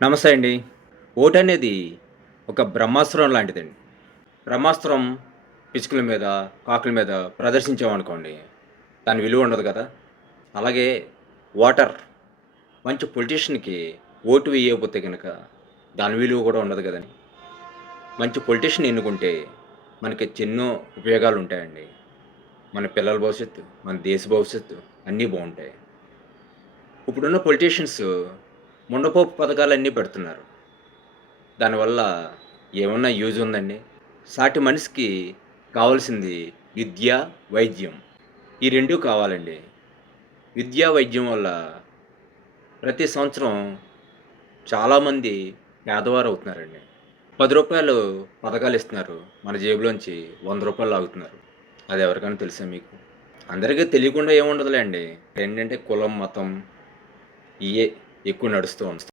నమస్తే అండి. ఓటనేది ఒక బ్రహ్మాస్త్రం లాంటిదండి. బ్రహ్మాస్త్రం పిచ్చుకల మీద, కాకుల మీద ప్రదర్శించామనుకోండి, దాని విలువ ఉండదు కదా! అలాగే ఓటర్ మంచి పొలిటీషియన్‌కి ఓటు వేయకపోతే గనక దాని విలువ కూడా ఉండదు కదండీ! మంచి పొలిటీషియన్ ఎన్నుకుంటే మనకి ఎన్నో ఉపయోగాలుంటాయండి. మన పిల్లల భవిష్యత్తు, మన దేశ భవిష్యత్తు అన్నీ బావుంటాయి. ఇప్పుడున్న పొలిటీషియన్స్ ముండపోపు పథకాలన్నీ పెడుతున్నారు. దానివల్ల ఏమన్నా యూజ్ ఉందండి? సాటి మనిషికి కావాల్సింది విద్య, వైద్యం. ఈ 2 కావాలండి. విద్యా, వైద్యం వల్ల ప్రతి సంవత్సరం చాలామంది పేదవారవుతున్నారండి. రూ. 10 పథకాలిస్తున్నారు. మన జేబులోంచి రూ. 100 లాగుతున్నారు. అది ఎవరికైనా తెలుసా మీకు? అందరికీ తెలియకుండా ఏముండదులేండి. ఏంటంటే కులం, మతం ఇయ్యే ఎక్కువ నడుస్తూ ఉంటాయి.